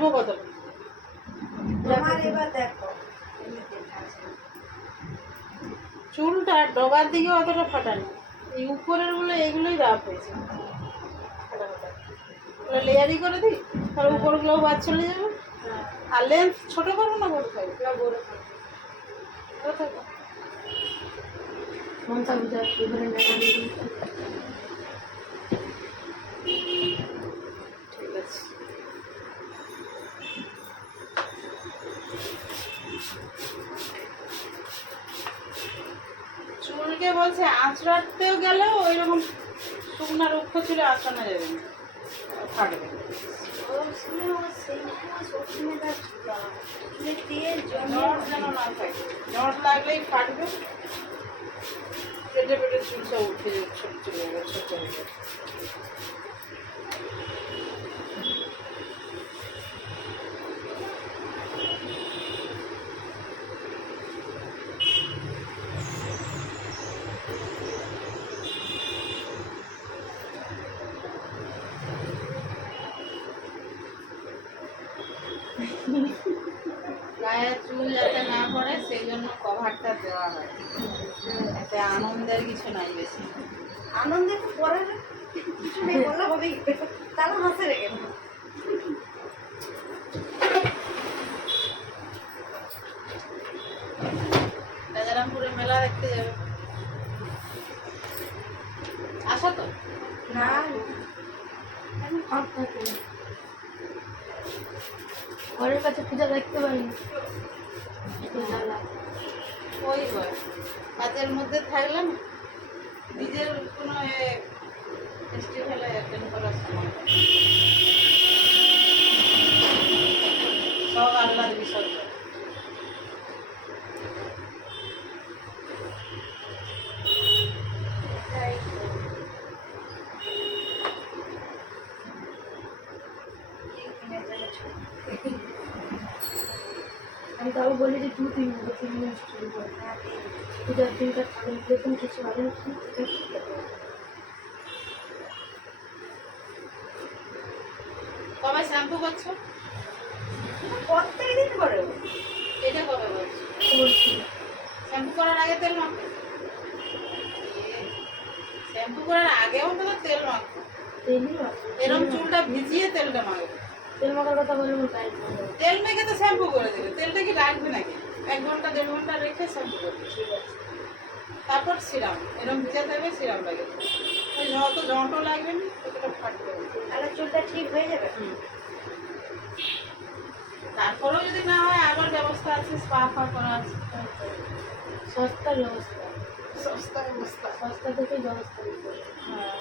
ফাটবো কতটা? এবার দেখো চুলটা ডগার দিকে অতটা ফাটানি, এই উপরের গুলো এগুলোই রাফ হয়েছে। লেয়ারি করে দিই, তাহলে উপরগুলোও বাদ চলে যাবে। আর লেন্থ ছোট করবো না বড় থাকবে? বড় থাকবে। মনটা বুঝা এবারে নেড়া দিয়ে ঠিক আছে। চুলকে বলছে আঁচড়াতেও গেলেও ওই রকম শুকনা রুক্ষ চুলে আঁচড়ানো যাবে না, ফাটবে। জট যেন না থাকে, জট লাগলেই ফাটবে, পেটে পেটে চুল সব উঠে যাবে, ছোট চলে যাবে, ছোট হয়ে যাবে। গায়ে চুল যাতে না পড়ে সেই জন্য কভারটা দেওয়া হয়, এতে আনন্দের কিছু নাই বেশি। আনন্দে তো পরে কিছু নেই বললে হবে, তারা হাসে রেখে রাজারামপুরে মেলা দেখতে যাবে, আসো তো? না আমি ভাব থাকি ঘরের কাছে পূজা দেখতে পারি ওই হয় কাজের মধ্যে থাকলাম, নিজের কোনো ফেস্টিভ্যালে অ্যাটেন্ড করার সময় সব আল্লাহর বিসর্জন। আমি তাও বলি যে 2-3 মিনিট শুরু করে পূজার দিনটা থাকলে দেখুন কিছু হবে না। কবে শ্যাম্পু করছো? প্রত্যেক দিন করে এটা কবে করছো? শ্যাম্পু করার আগে তেল মাখো? শ্যাম্পু করার আগেও তো তেল মাখো, এরকম চুলটা ভিজিয়ে তেলটা মাখবে। তেল মাখার কথা বলে তেল মেখে তো শ্যাম্পু করে দেবে, তেলটা কি রাখবে নাকি? 1 ঘন্টা 1.5 ঘন্টা রেখে শ্যাম্পু করবে, ঠিক আছে। তারপর সিরাম এরকম ভিজাতে হবে, সিরাম লাগে, ওই যত জঁটও লাগবে না ততটা ফাটবে, তাহলে চুলটা ঠিক হয়ে যাবে। তারপরেও যদি না হয় আবার ব্যবস্থা আছে, স্পা ফা করা আছে। সস্তা ব্যবস্থা, সস্তা ব্যবস্থা, সস্তা থেকে ব্যবস্থা নিতে হবে। হ্যাঁ,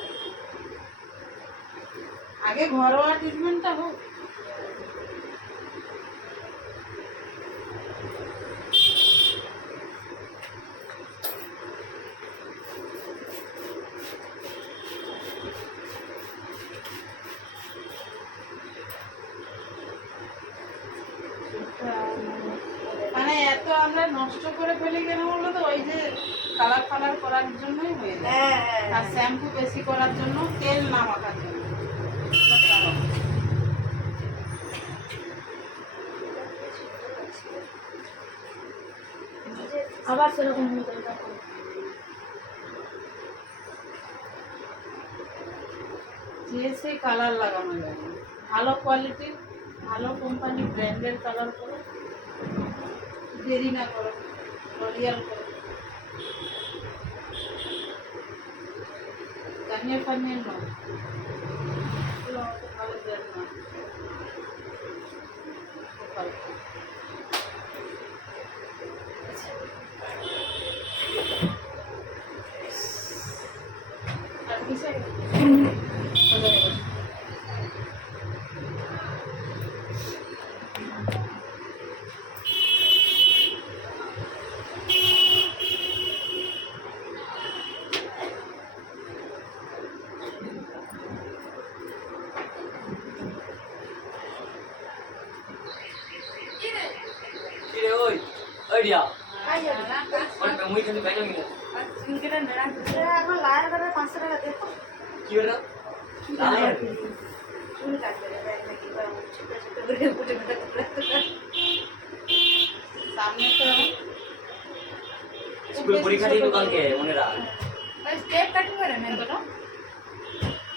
আগে ঘরোয়া ট্রিটমেন্টটা হোক। মানে এত আমরা নষ্ট করে ফেলি কেন বললো তো, ওই যে কালার ফালার করার জন্যই হয়ে যায়, আর শ্যাম্পু বেশি করার জন্য, তেল না মাখার জন্য। আবার সেরকম হয়ে যাবে। যে সেই কালার লাগানো যাবে, ভালো কোয়ালিটির, ভালো কোম্পানি, ব্র্যান্ডের কালার করো, দেরি না করো, লরিয়াল করো, গার্নিয়ার ফার্নিয়ার নয়, এগুলো অত ভালো ব্র্যান্ড না, খুব ভালো। আর কিসে আইডিয়া আই যাবে না ওই মুই খালি ব্যাগ নিয়ে চুলকেটা নেড়া দিতে এখন লায়া করে 500 টাকা দে তো কি হলো চুল কাটবে ব্যাগ নাকি বা ছোট ছোট করে উঠে উঠে সামনে তো স্কুল পরীক্ষা দিয়ে তো কালকে মনে রাখ। স্টেপ কাটিং করে না তো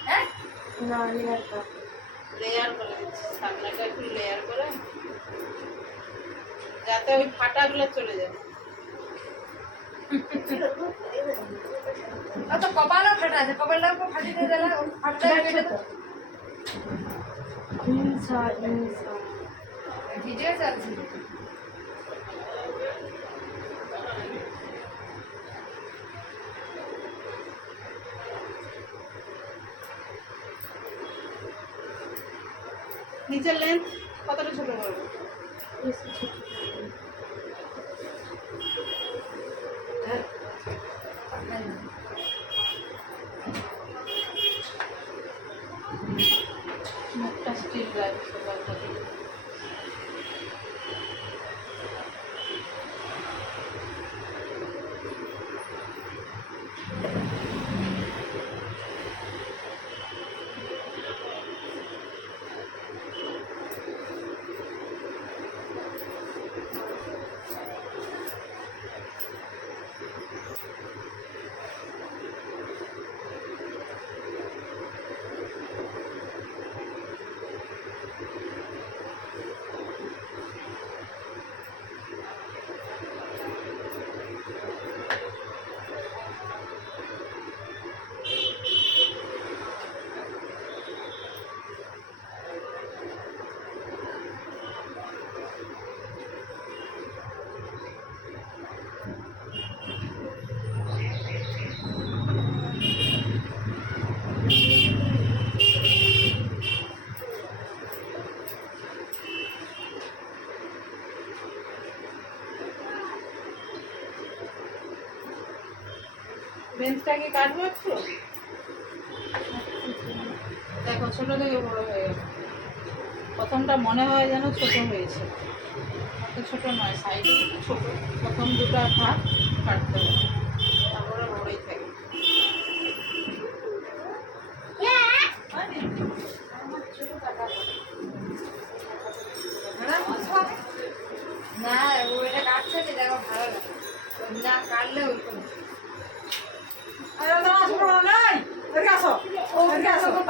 হ্যাঁ না লেয়ার করে দিচ্ছি, সামনেটা একটু লেয়ার করে যাতে ওই ফাটাগুলো চলে যায়। তো কপালও ফাটা আছে, কপালটাও ফাটিয়ে দিয়ে দিলে ফাটা কেটে তো ভিডিও চলছে। নিচের লেন্থ কতটা ছোট করবো? মুখটা স্টিল লাগছে বলতে। বেঞ্চটাকে কাটবো একটু, দেখো ছোট থেকে বড় হয়ে গেল। প্রথমটা মনে হয় যেন ছোট হয়েছে, অত ছোট নয়, সাইডে ছোট। প্রথম দুটো হাত কাটতে হবে, তারপরে বড়ই থাকে। না ওইটা কাটছে না, দেখো ভালো লাগে না কাটলে ওরকম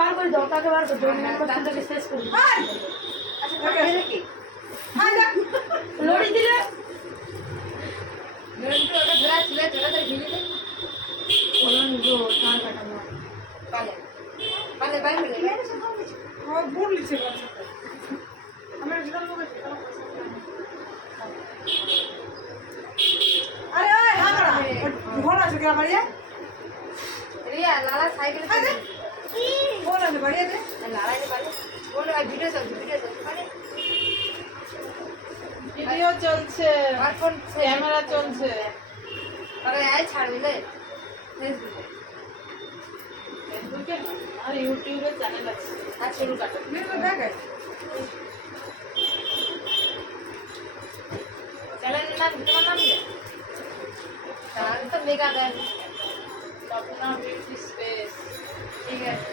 বার করে দাও, তাকে বার করে দাও, শেষ করি লড়ি দিলে লালা সাইকেল ভিডিও চলছে ভিডিও চলছে, ক্যামেরা চলছে। ছাড়বে ফেসবুকে না, আর ইউটিউবে চ্যানেল আছে। আর শুরু কাটো চ্যানেলের নাম তোমার নাম কি? তাহলে তো লেখা দেন স্বপ্না বিউটি স্পেস। ঠিক আছে।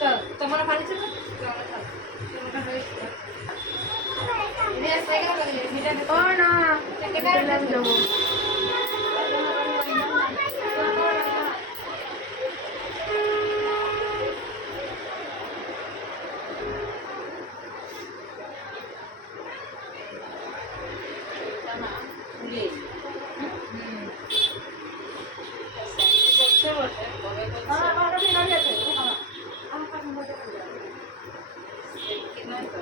চল তোমার ভালো ছিল না ভুলে করছে বটে, কবে করছে কি নয় তো।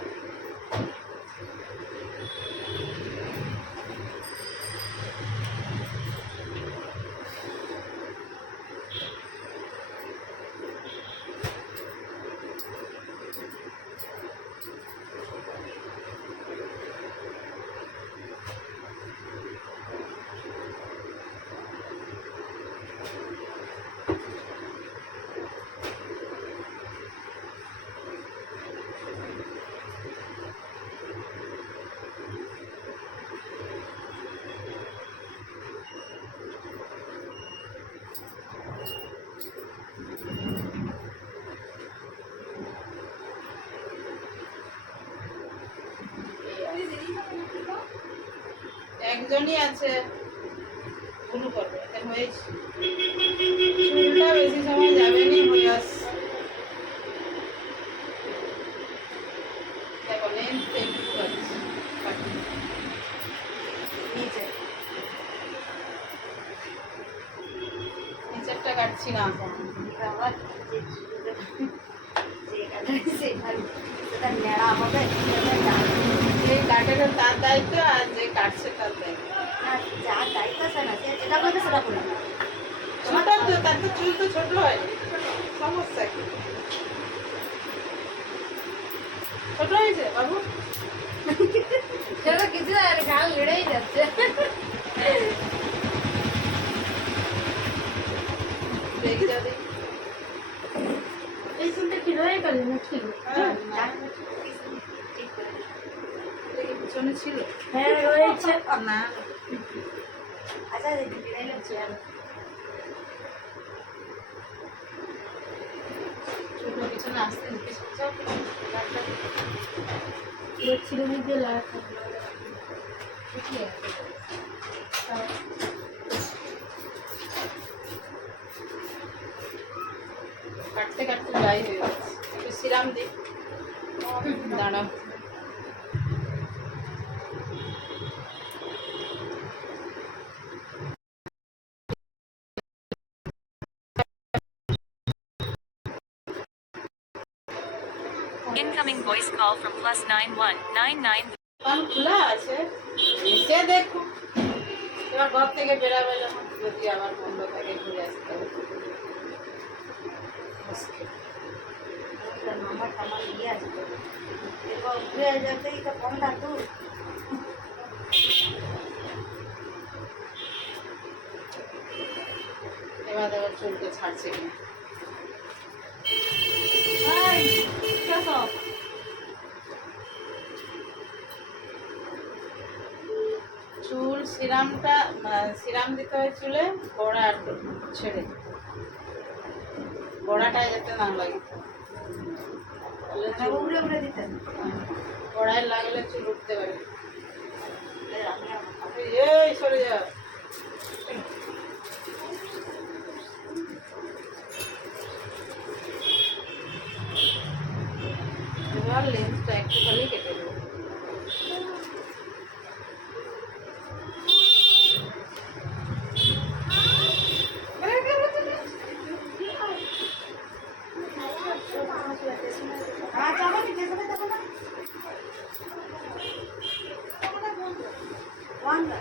একজনই আছে ভুল করবে এতে হয়েছে চুলটা বেশি সময় যাবে নি হয়ে আসছে দেখো লেন্থ একটু আছে নিচে নিচেরটা কাটছি না এখন আবার যে কাটাইছে সেটা নেড়া হবে যে কাটার তার দায়িত্ব আর যে কাটছে তার দায়িত্ব না যা দায়িত্ব আছে না সে যেটা করবে সেটা করবে ছোট তো তার তো চুল তো ছোট হয় সমস্যা কি ছোট হয়েছে বাবু সেটা কিছু আর গাল লেড়েই যাচ্ছে রেখে যাবে এই শুনতে কি রয়ে গেল না ছিল হ্যাঁ ঠিক করে এটা কি পিছনে ছিল হ্যাঁ রয়েছে না আচ্ছা বিদায় লাগছে ছোট পিছনে আসতে পিছনে যাও ছিল নিজে লাগ ঠিকই আছে কাটতে কাটতে ড্রাই হয়ে গেছে একটু সিরাম দিই দাঁড়াও Incoming voice call from +9199. কান খোলা আছে এসে দেখো এবার ঘর থেকে বেরাবে যখন যদি আবার বন্ধ থাকে ঘুরে আসতে হবে মুশকিল। নাম্বারটা আমার ইয়ে আছে তো এরপর ঘুরে যেতেই তো ফোনটা তুই এবার আবার চুলকে ছাড়ছে কিনা চুল সিরামটা সিরাম দিতে হয় চুলে গোড়া ছেড়ে গোড়াটায় যাতে না লাগে তাহলে চুল- উড়ে উড়ে দিতে গোড়ায় লাগলে চুল উঠতে পারে আমি এই সরে যা এবার লেন্সটা একটু খালি কেটে দেবো আচ্ছা আমাকে যেতে দেখো না ওয়ান্ডা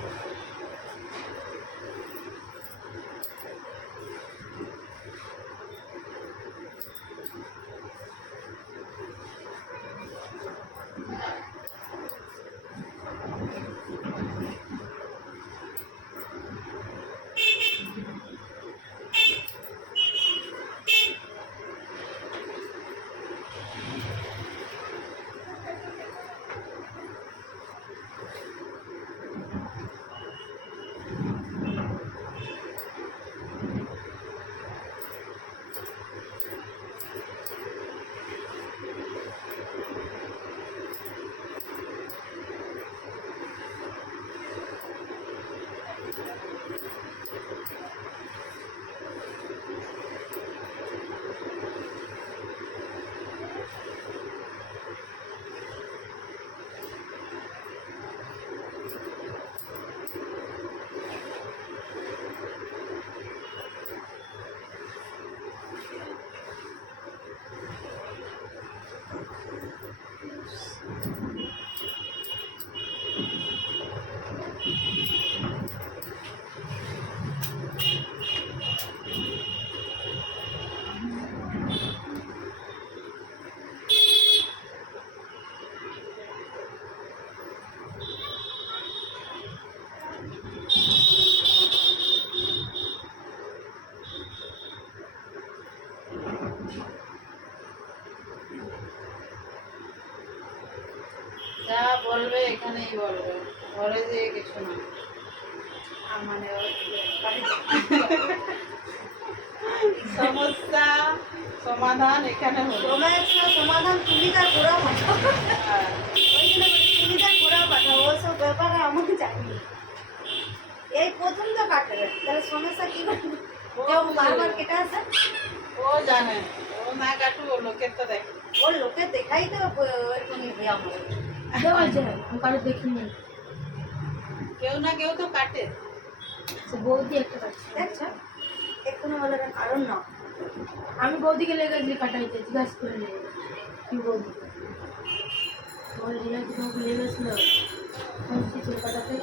যা বলবে এখানেই বলবে ঘরে যেয়ে কিছু না মানে সমস্যা সমাধান এখানে হলো সমস্যা সমাধান তুমি তার করা পাঠাও হ্যাঁ। ওই জন্য বলি, তুমি তার করা পাঠাও ওসব ব্যাপারে আমাকে চাইনি এই প্রথম তো কাটে তাহলে সমস্যা কি করে কেউ বারবার কেটে আসে ও জানে, ও না কাটু, ও লোকের তো দেখে। ওর লোকে দেখাই তো ওইরকমই ব্যায়াম হয় দেওয়া যায়, আমি কারো দেখিনি। কেউ না কেউ তো কাটে। সে বৌদি একটা কাটছে। দেখছো এক্ষুনি বলে না কারণ না আমি বৌদিকে লেগে গেছি কাটাইতে, জিজ্ঞাসা করে নেবে কি বৌদি বলে রিয়া কি তোমাকে লেগেছিল চুল কাটাতে?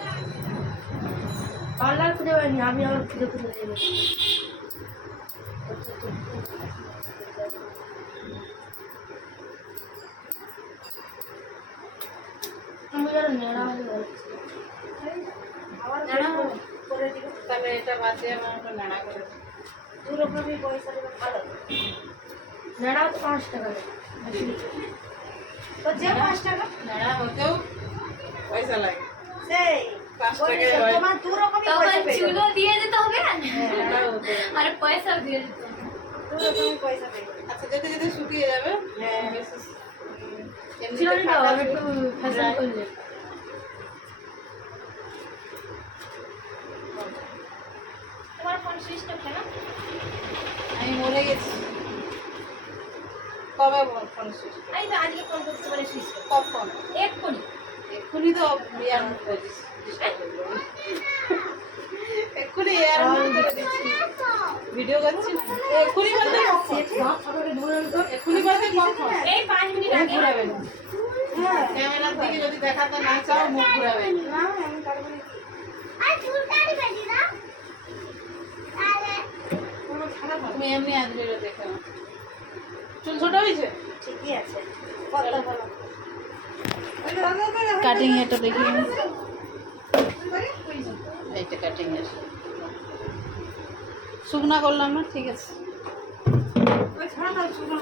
পার্লার খুঁজে পাইনি, আমি আমার খুঁজে খুঁজে লেগেছি। আমি যেন নেড়া হলে ভালো ছিল। আবার নাড়া করে দিবে তাহলে এটা বাদ দিয়ে আমার একটা নাড়া করে দিই। দু রকমই পয়সা দেবে ভালো নেড়াও তো 5 টাকা দেয়। তো যে 5 টাকা নাড়া হতেও পয়সা লাগে। সেই 5 ওই টাকায় হয়। তোমার দু রকমই পয়সা পেয়ে যাবে। দিয়ে যেতে হবে নাড়া হতে হবে। আর পয়সাও দিয়ে যেতে হবে। দু রকমই পয়সা পেয়ে যাবে। আচ্ছা, যেতে যেতে শুকিয়ে যাবে। হ্যাঁ। বেশি, এমনিতে চিরুনি দাও, ফাটা আমি একটু ফ্যাশন dry- করলে। তোমার ফোন সুইচটা কেন? আমি মরে গেছি। কবে ফোন সুইচ? আমি তো আজকে ফোন করতে পারি সুইচটা। কখন? এক্ষুনি। এক্ষুনি তো বিয়ার মুখ করেছিস। এক্ষুনি এয়ার মুখ করে দিচ্ছি। ভিডিও করছি না। এক্ষুনি বলতে কখন? আপনাকে ধরে তো এক্ষুনি বলতে কখন? এই 5 মিনিট মুখ আগে। ঘুরাবে না। হ্যাঁ ক্যামেরার দিকে যদি দেখাতে না চাও, মুখ ঘুরাবে না। না আমি কাটবো না কোনো খারাপ হবে তুমি এমনি আজকে দেখে নাও। চুল ছোট হয়েছে? ঠিকই আছে কত ভালো কাটিং এটা দেখি। এইটা কাটিং এর শুকনা করলাম না, ঠিক আছে। ওই ছাড়া দাও শুকনো